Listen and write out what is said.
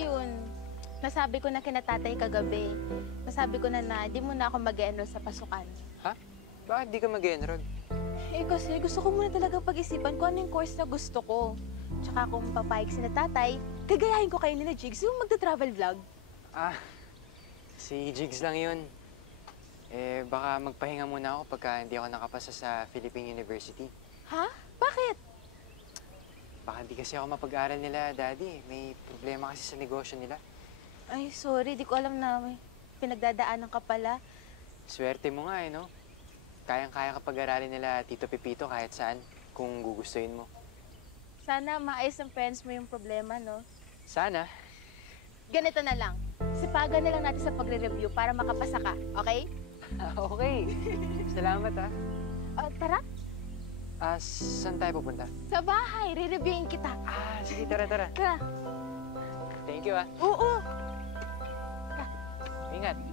ayun, nasabi ko na kina tatay kagabi. Nasabi ko na di mo na ako mag-enroll sa pasukan. Ha? Bakit di ka mag-enroll? Eh kasi gusto ko muna talaga pag-isipan kung ano yung course na gusto ko. Tsaka kung papayag si na tatay, gagayahin ko kayo nila Jigs, yung magta-travel vlog. Ah, si Jigs lang yun. Eh, baka magpahinga muna ako pagka hindi ako nakapasa sa Philippine University. Ha? Bakit? Baka di kasi ako mapag-aral nila, Daddy. May problema kasi sa negosyo nila. Ay, sorry, di ko alam na may pinagdadaanan ka pala. Swerte mo nga no? Kayang-kaya ka pag-aralin nila Tito Pepito kahit saan, kung gugustuhin mo. Sana maayos ng parents mo yung problema, no? Sana. Ganito na lang. Sipagan na lang natin sa pagre-review para makapasa ka, okay? Okay. Salamat, ha. Tara, Saan tayo pupunta? sa bahay, re-reviewin kita. Sige, tara. Tara. Thank you, ha. Oo. Ingat.